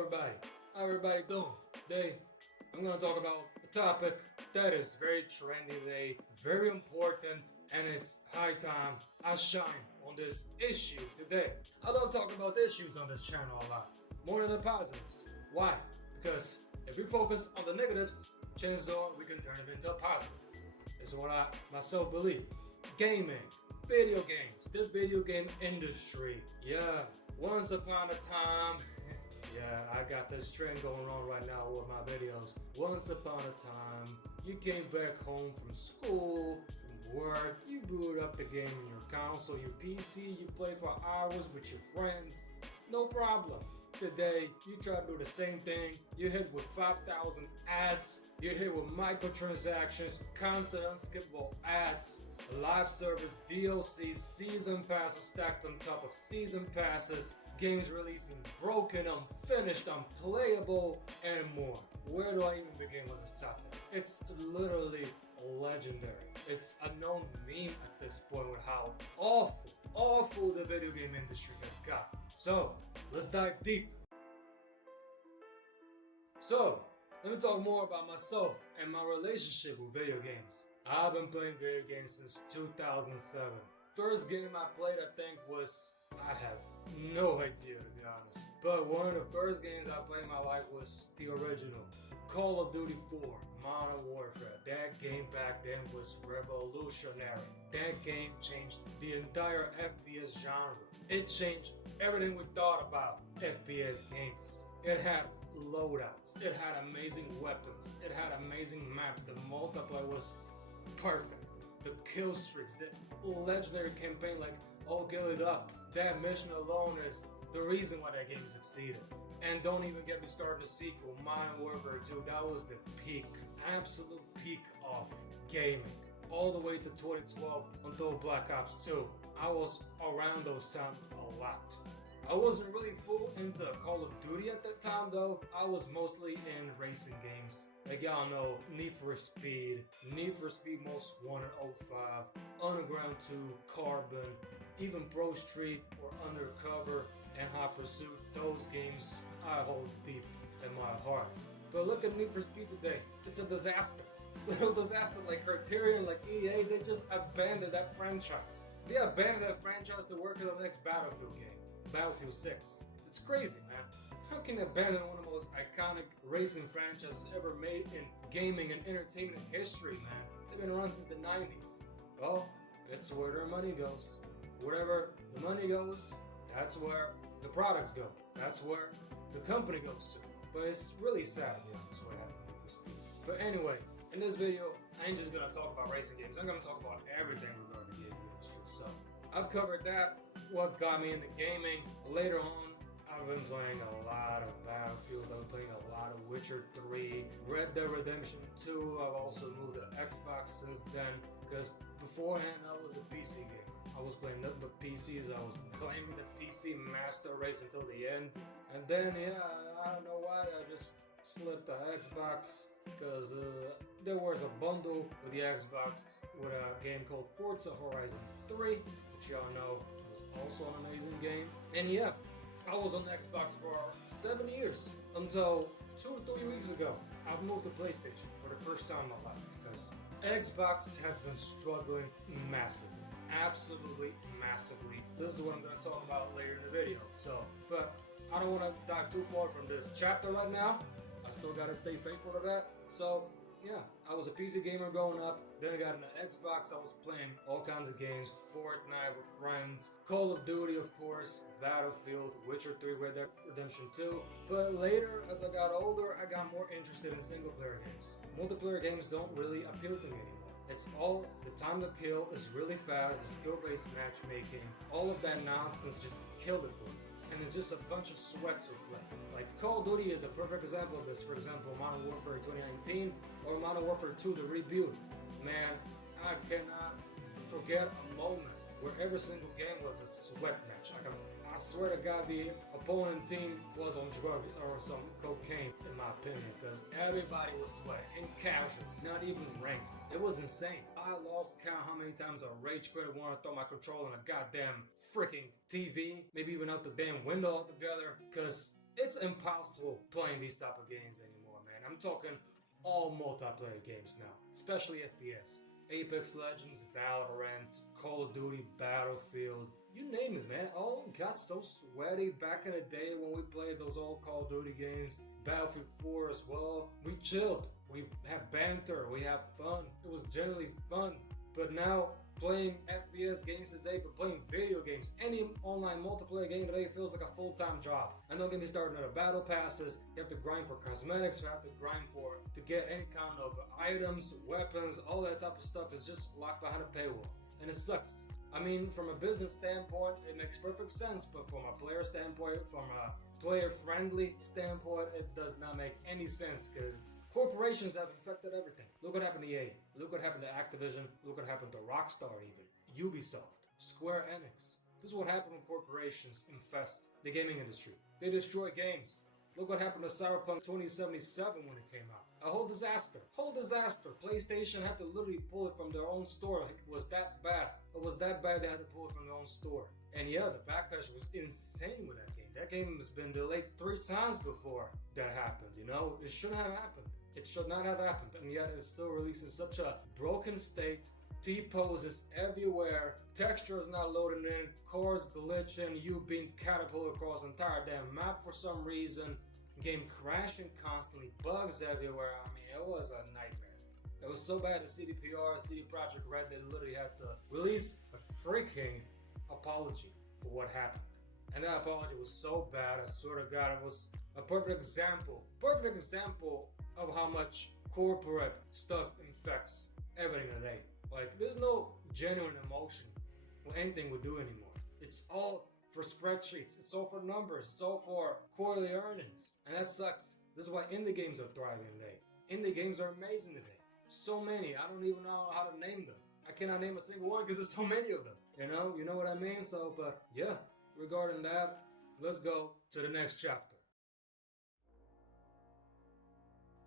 everybody. How everybody doing? Today, I'm gonna talk about a topic that is very trendy today, very important, and it's high time I shine on this issue today. I love talking about issues on this channel a lot, more than the positives. Why? Because if we focus on the negatives, chances are we can turn it into a positive. This is what I myself believe. Gaming, video games, the video game industry. Yeah, once upon a time, yeah, I got this trend going on right now with my videos. Once upon a time, you came back home from school, from work, you boot up the game on your console, your PC, you play for hours with your friends, no problem. Today, you try to do the same thing, you're hit with 5,000 ads, you're hit with microtransactions, constant unskippable ads, live service, DLCs, season passes stacked on top of season passes, games releasing broken, unfinished, unplayable, and more. Where do I even begin with this topic? It's literally legendary. It's a known meme at this point with how awful the video game industry has got. So, let's dive deep. So, let me talk more about myself and my relationship with video games. I've been playing video games since 2007. First game I played, I think, I have no idea to be honest. But one of the first games I played in my life was the original Call of Duty 4 Modern Warfare. That game back then was revolutionary. That game changed the entire FPS genre. It changed everything we thought about FPS games. It had loadouts, it had amazing weapons, it had amazing maps, the multiplayer was perfect. The kill streaks, the legendary campaign like All Gilded Up, that mission alone is the reason why that game succeeded. And don't even get me started the sequel, Modern Warfare 2, that was the peak, absolute peak of gaming. All the way to 2012 until Black Ops 2. I was around those times a lot. I wasn't really full into Call of Duty at that time though. I was mostly in racing games. Like y'all know, Need for Speed Most Wanted 05, Underground 2, Carbon, even Pro Street or Undercover and Hot Pursuit. Those games I hold deep in my heart. But look at Need for Speed today. It's a disaster. Little disaster like Criterion, like EA, they just abandoned that franchise. They abandoned that franchise to work on the next Battlefield game. Battlefield 6. It's crazy, man. How can you abandon one of the most iconic racing franchises ever made in gaming and entertainment history, man? They've been around since the 90s. Well, that's where their money goes. Wherever the money goes, that's where the products go. That's where the company goes to. But it's really sad, yeah, that's what happened for Speed. But anyway, in this video, I ain't just gonna talk about racing games. I'm gonna talk about everything regarding the gaming industry. So, I've covered that, what got me into gaming. Later on, I've been playing a lot of Battlefield, I've been playing a lot of Witcher 3, Red Dead Redemption 2, I've also moved to Xbox since then, because beforehand I was a PC gamer. I was playing nothing but PCs, I was claiming the PC master race until the end, and then yeah, I don't know why, I just slipped to Xbox, because there was a bundle with the Xbox with a game called Forza Horizon 3, which y'all know was also an amazing game. And yeah, I was on Xbox for 7 years until 2 to 3 weeks ago. I've moved to PlayStation for the first time in my life because Xbox has been struggling massively. Absolutely massively. This is what I'm going to talk about later in the video. But I don't want to dive too far from this chapter right now. I still gotta stay faithful to that. So, yeah, I was a PC gamer growing up. Then I got into Xbox. I was playing all kinds of games. Fortnite with friends. Call of Duty, of course. Battlefield. Witcher 3, Red Dead Redemption 2. But later, as I got older, I got more interested in single-player games. Multiplayer games don't really appeal to me anymore. It's all, the time to kill is really fast. The skill-based matchmaking. All of that nonsense just killed it for me. And it's just a bunch of sweats who play. Like Call of Duty is a perfect example of this. For example, Modern Warfare 2019 or Modern Warfare 2 the reboot. Man, I cannot forget a moment where every single game was a sweat match. Like I swear to God, the opponent team was on drugs or some cocaine, in my opinion, because everybody was sweating and casual, not even ranked. It was insane. I lost count how many times I rage quit and wanted to throw my controller in a goddamn freaking TV, maybe even out the damn window altogether, because it's impossible playing these type of games anymore, man. I'm talking all multiplayer games now, especially FPS. Apex Legends, Valorant, Call of Duty, Battlefield, you name it, man. All got so sweaty back in the day when we played those old Call of Duty games. Battlefield 4 as well. We chilled. We had banter. We had fun. It was generally fun. But now, playing FPS games today, but playing video games, any online multiplayer game today feels like a full-time job. And don't get me started on the battle passes. You have to grind for cosmetics. You have to grind to get any kind of items, weapons, all that type of stuff is just locked behind a paywall. And it sucks. I mean, from a business standpoint, it makes perfect sense, but from a player standpoint, from a player-friendly standpoint, it does not make any sense because corporations have affected everything. Look what happened to EA. Look what happened to Activision. Look what happened to Rockstar even. Ubisoft. Square Enix. This is what happened when corporations infest the gaming industry. They destroy games. Look what happened to Cyberpunk 2077 when it came out. A whole disaster. Whole disaster. PlayStation had to literally pull it from their own store. It was that bad. It was that bad they had to pull it from their own store. And yeah, the backlash was insane with that game. That game has been delayed 3 times before that happened, you know? It shouldn't have happened. It should not have happened. And yet it's still released in such a broken state. T-poses everywhere. Textures not loading in. Cars glitching. You being catapulted across the entire damn map for some reason. Game crashing constantly. Bugs everywhere. I mean, it was a nightmare. It was so bad that CDPR, CD Projekt Red, they literally had to release a freaking apology for what happened. And that apology was so bad, I swear to God, it was a perfect example of how much corporate stuff infects everything today. Like, there's no genuine emotion with anything we do anymore. It's all for spreadsheets, it's all for numbers, it's all for quarterly earnings. And that sucks. This is why indie games are thriving today. Indie games are amazing today. So many, I don't even know how to name them. I cannot name a single one because there's so many of them. You know what I mean? So, but yeah, regarding that, let's go to the next chapter.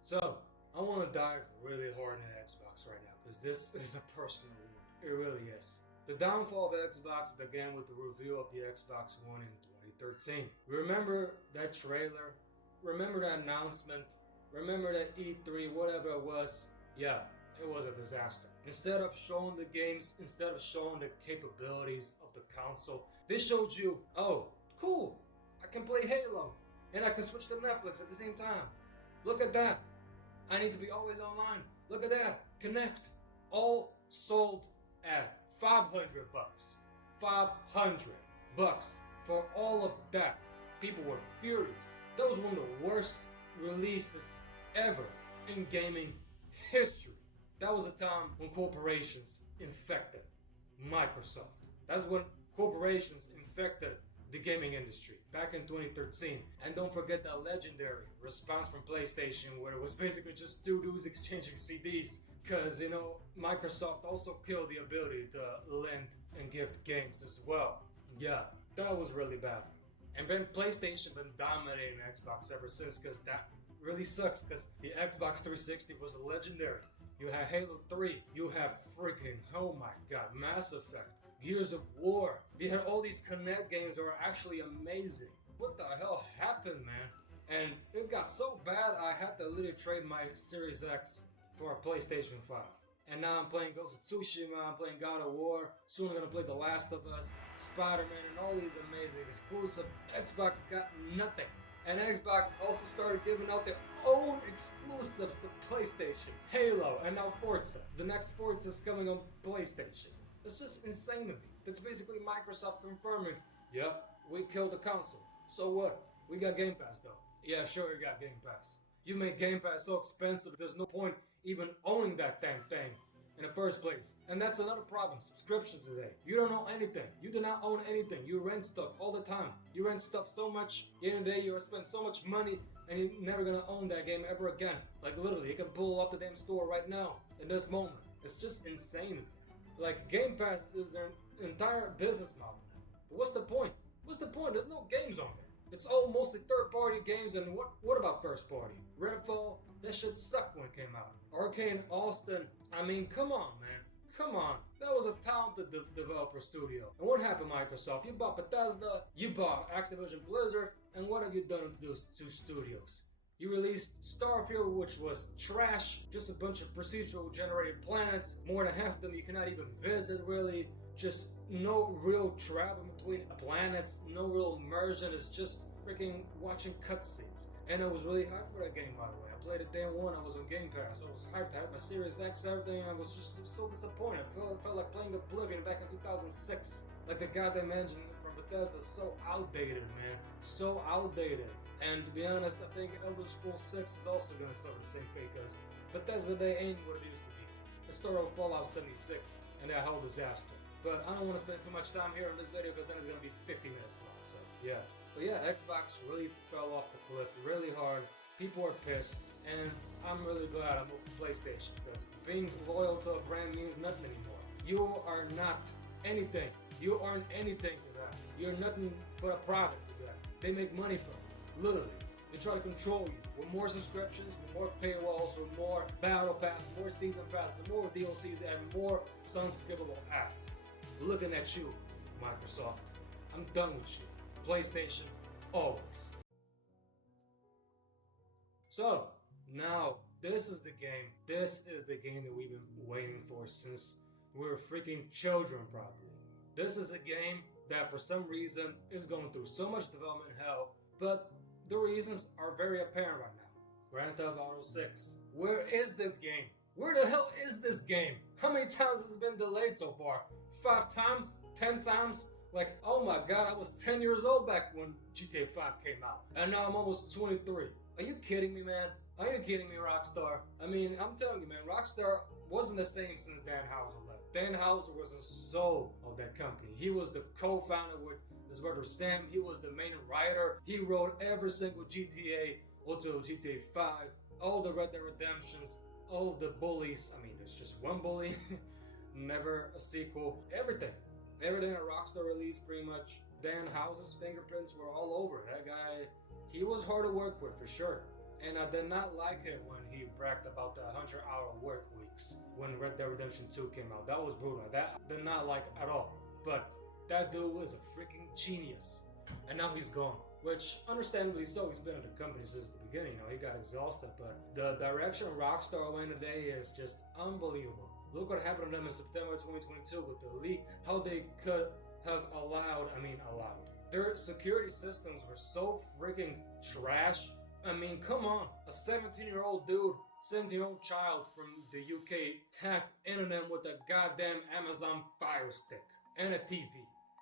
So, I want to dive really hard into Xbox right now because this is a personal wound. It really is. The downfall of Xbox began with the reveal of the Xbox One in 2013. Remember that trailer? Remember that announcement? Remember that E3, whatever it was? Yeah, it was a disaster. Instead of showing the games, instead of showing the capabilities of the console, they showed you, oh, cool, I can play Halo, and I can switch to Netflix at the same time. Look at that. I need to be always online. Look at that. Connect. All sold at $500. $500 for all of that. People were furious. That was one of the worst releases ever in gaming history. That was a time when corporations infected Microsoft. That's when corporations infected the gaming industry back in 2013. And don't forget that legendary response from PlayStation where it was basically just 2 dudes exchanging CDs. Because, you know, Microsoft also killed the ability to lend and gift games as well. Yeah, that was really bad. And then PlayStation been dominating Xbox ever since because that really sucks because the Xbox 360 was legendary. You had Halo 3, you have freaking, oh my god, Mass Effect, Gears of War. You had all these Kinect games that were actually amazing. What the hell happened, man? And it got so bad I had to literally trade my Series X for a PlayStation 5. And now I'm playing Ghost of Tsushima, I'm playing God of War, soon I'm gonna play The Last of Us, Spider-Man, and all these amazing exclusives. Xbox got nothing. And Xbox also started giving out their own exclusives to PlayStation. Halo, and now Forza. The next Forza is coming on PlayStation. It's just insane to me. That's basically Microsoft confirming, yeah, we killed the console. So what? We got Game Pass though. Yeah, sure we got Game Pass. You make Game Pass so expensive, there's no point even owning that damn thing in the first place. And that's another problem, subscriptions today. You don't own anything. You do not own anything. You rent stuff all the time. You rent stuff so much, in a day you're spend so much money and you're never gonna own that game ever again. Like literally, you can pull off the damn store right now, in this moment. It's just insane. Like Game Pass is their entire business model now. But what's the point? What's the point? There's no games on there. It's all mostly third-party games, and what about first-party? Redfall, that shit sucked when it came out. Arcane Austin, I mean, come on, man. Come on. That was a talented developer studio. And what happened, Microsoft? You bought Bethesda, you bought Activision Blizzard, And what have you done with those two studios? You released Starfield, which was trash, just a bunch of procedural generated planets, more than half of them you cannot even visit really, just no real travel between planets, no real immersion, it's just freaking watching cutscenes. And I was really hyped for that game, by the way. I played it day one, I was on Game Pass, I was hyped, I had my Series X, everything, I was just so disappointed. It felt like playing Oblivion back in 2006. Like the goddamn engine from Bethesda, so outdated, man. So outdated. And to be honest, I think Elder Scrolls 6 is also gonna suffer the same fate, because Bethesda, they ain't what it used to be. The story of Fallout 76 and that whole disaster. But I don't want to spend too much time here on this video, because then it's gonna be 50 minutes long, so yeah. But yeah, Xbox really fell off the cliff really hard. People are pissed, and I'm really glad I moved to PlayStation, because being loyal to a brand means nothing anymore. You are not anything. You aren't anything to them. You're nothing but a product to them. They make money from it, literally. They try to control you with more subscriptions, with more paywalls, with more battle passes, more season passes, more DLCs, and more unskippable ads. Looking at you, Microsoft. I'm done with you. PlayStation, always. So, now, this is the game. This is the game that we've been waiting for since we were freaking children, probably. This is a game that for some reason is going through so much development hell, but the reasons are very apparent right now. Grand Theft Auto 6. Where is this game? Where the hell is this game? How many times has it been delayed so far? 5 times? 10 times? Like, oh my god, I was 10 years old back when GTA 5 came out. And now I'm almost 23. Are you kidding me, man? Are you kidding me, Rockstar? I mean, I'm telling you, man, Rockstar wasn't the same since Dan Houser left. Dan Houser was the soul of that company. He was the co-founder with his brother Sam. He was the main writer. He wrote every single GTA until GTA 5. All the Red Dead Redemptions, all the bullies. I mean, there's just one bully. Never a sequel. Everything that Rockstar released, pretty much, Dan Houser's fingerprints were all over. That guy, he was hard to work with for sure. And I did not like it when he bragged about the 100-hour work weeks when Red Dead Redemption 2 came out. That was brutal. That I did not like at all. But that dude was a freaking genius. And now he's gone. Which, understandably so, he's been at the company since the beginning. You know, he got exhausted. But the direction Rockstar went today is just unbelievable. Look what happened to them in September 2022 with the leak. How they could have allowed. Their security systems were so freaking trash. I mean, come on. A 17-year-old dude, 17-year-old child from the UK hacked into them with a goddamn Amazon Fire Stick and a TV.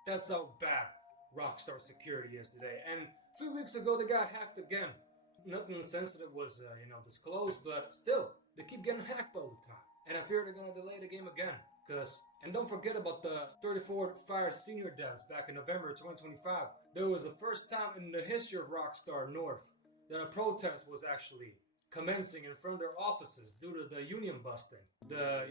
That's how bad Rockstar security is today. And a few weeks ago, they got hacked again. Nothing sensitive was, disclosed, but still, they keep getting hacked all the time. And I fear they're gonna delay the game again. And don't forget about the 34 fired senior devs back in November 2025. There was the first time in the history of Rockstar North that a protest was actually commencing in front of their offices due to the union busting. The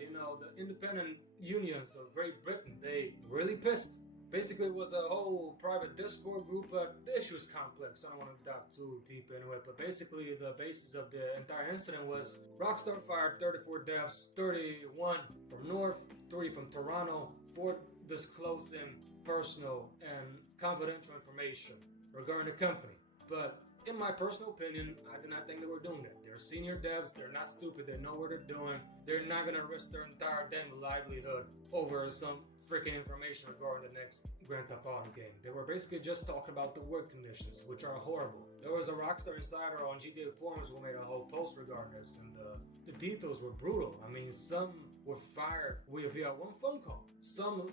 independent unions of Great Britain, they really pissed. Basically, it was a whole private Discord group, but the issue is complex. I don't want to dive too deep into it, but basically the basis of the entire incident was Rockstar fired 34 devs, 31 from North, 3 from Toronto, for disclosing personal and confidential information regarding the company. But in my personal opinion, I do not think they were doing that. They're senior devs, they're not stupid, they know what they're doing. They're not gonna risk their entire damn livelihood over some freaking information regarding the next Grand Theft Auto game. They were basically just talking about the work conditions, which are horrible. There was a Rockstar insider on GTA forums who made a whole post regarding this, and the details were brutal. I mean, some were fired via one phone call. Some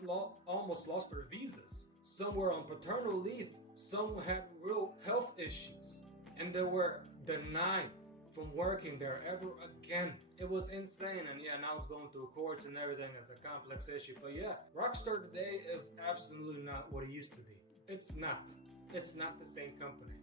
almost lost their visas. Some were on paternal leave. Some had real health issues. And they were denied from working there ever again. It was insane. And yeah, now it's going through courts and everything as a complex issue. But yeah, Rockstar today is absolutely not what it used to be. It's not. It's not the same company.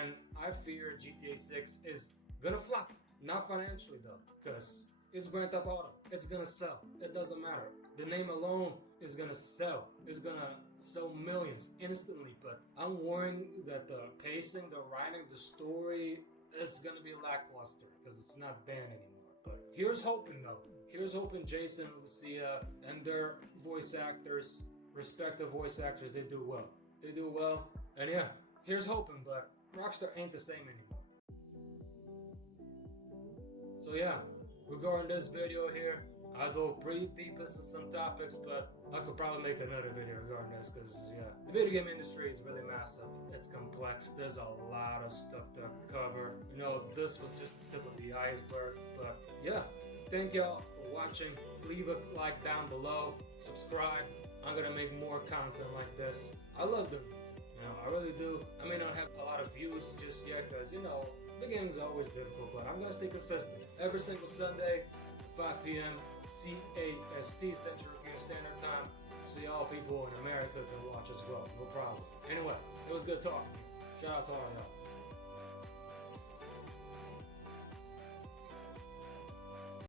And I fear GTA 6 is gonna flop. Not financially though, because it's Grand Theft Auto. It's gonna sell. It doesn't matter. The name alone is gonna sell. It's gonna sell millions instantly, but I'm worrying that the pacing, the writing, the story is gonna be lackluster because it's not banned anymore. But here's hoping though. Here's hoping Jason, Lucia, and their voice actors, respective voice actors, they do well. They do well. And yeah, here's hoping, but Rockstar ain't the same anymore. So yeah, regarding this video here, I dove pretty deep into some topics, but I could probably make another video regarding this because, yeah, the video game industry is really massive. It's complex. There's a lot of stuff to cover. You know, this was just the tip of the iceberg, but yeah, thank y'all for watching. Leave a like down below. Subscribe. I'm gonna make more content like this. I love doing it. You know, I really do. I may not have a lot of views just yet because, you know, the gaming's always difficult, but I'm gonna stay consistent. Every single Sunday, 5 p.m. CAST, Central European Standard Time, so y'all people in America can watch as well. No problem. Anyway, it was good talking. Shout out to all y'all.